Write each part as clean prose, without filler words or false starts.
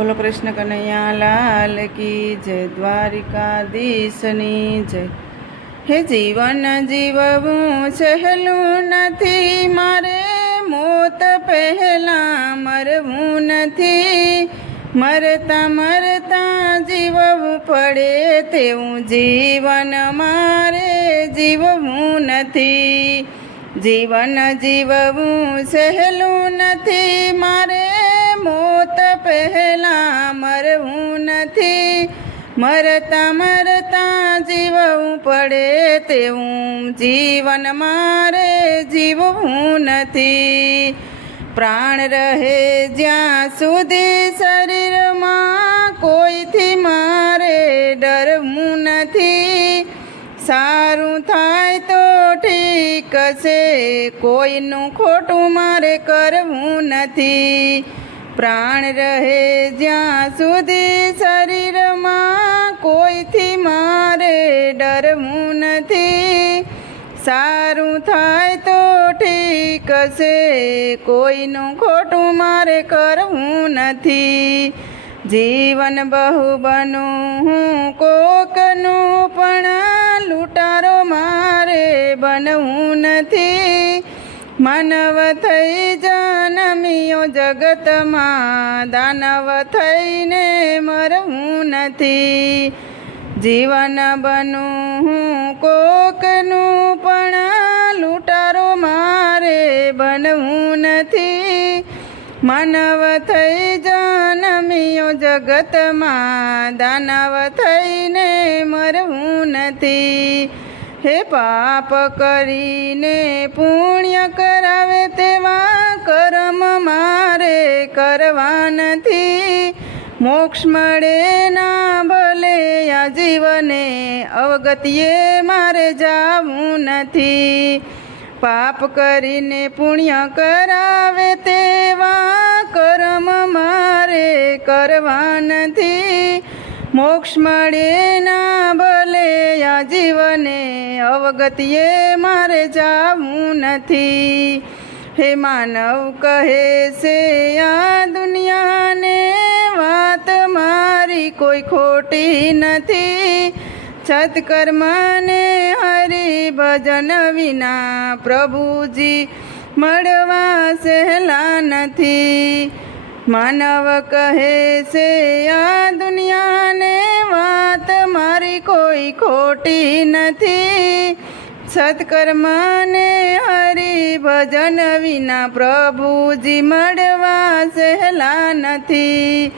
બોલો કૃષ્ણ કનૈયા લાલ કી જય, દ્વારિકાધીશની જય। હે જીવન જીવવું સહેલું નથી, મારે મોત પહેલાં મરવું નથી। મરતા મરતા જીવવું પડે તેવું જીવન મારે જીવવું નથી। જીવન જીવવું સહેલું નથી, મારે મોત પહેલાં મરવું નથી। મરતા મરતા જીવવું પડે તેવું જીવન મારે જીવવું નથી। પ્રાણ રહે જ્યાં સુધી શરીરમાં કોઈથી મારે ડરવું નથી। સારું થાય તો ઠીક છે, કોઈનું ખોટું મારે કરવું નથી। પ્રાણ રહે જ્યાં સુધી શરીરમાં કોઈથી મારે ડરવું નથી। સારું થાય તો ઠીક છે, કોઈનું ખોટું મારે કરવું નથી। જીવન બહુ બનું હું કોકનું, પણ લૂંટારો મારે બનવું નથી। માનવ થઈ જન્મ્યો જગતમાં, દાનવ થઈને મરવું નથી। જીવન બનું હું કોકનું, પણ લૂંટારો મારે બનવું નથી। માનવ થઈ જન્મ્યો જગતમાં, દાનવ થઈને મરવું નથી। હે પાપ કરીને પુણ્ય કરાવે તેવા કર્મ મારે કરવા નથી। મોક્ષ મળે ના ભલે આ જીવને, અવગતિએ મારે જાવું નથી। પાપ કરીને પુણ્ય કરાવે તેવા કર્મ મારે કરવા નથી। મોક્ષ મળે ના ભલે આ જીવને, અવગતિએ મારે જાવું નથી। હે માનવ કહે છે આ દુનિયાને, વાત મારી કોઈ ખોટી નથી। સત્કર્મને હરિભજન વિના પ્રભુજી મળવા સહેલા નથી। માનવ કહે છે આ દુનિયાને, વાત મારી કોઈ ખોટી નથી। સત્કર્મને હરિભજન વિના પ્રભુજી મળવા સહેલા નથી।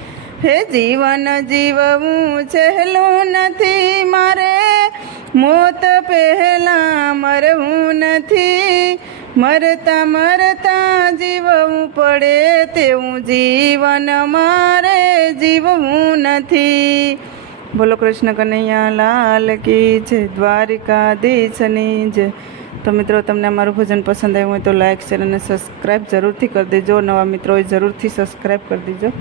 હે જીવન જીવવું સહેલું નથી, મારે મોત પહેલાં મરવું નથી। મરતા મરતા જીવવું પડે તેવું જીવન મારે જીવવું નથી। બોલો કૃષ્ણ કનૈયા લાલ કી જય, દ્વારિકાધીશની જય। તો મિત્રો, તમને અમારું ભજન પસંદ આવ્યું હોય તો લાઇક શેર અને સબસ્ક્રાઈબ જરૂરથી કરી દેજો। નવા મિત્રો હોય જરૂરથી સબસ્ક્રાઈબ કરી દેજો।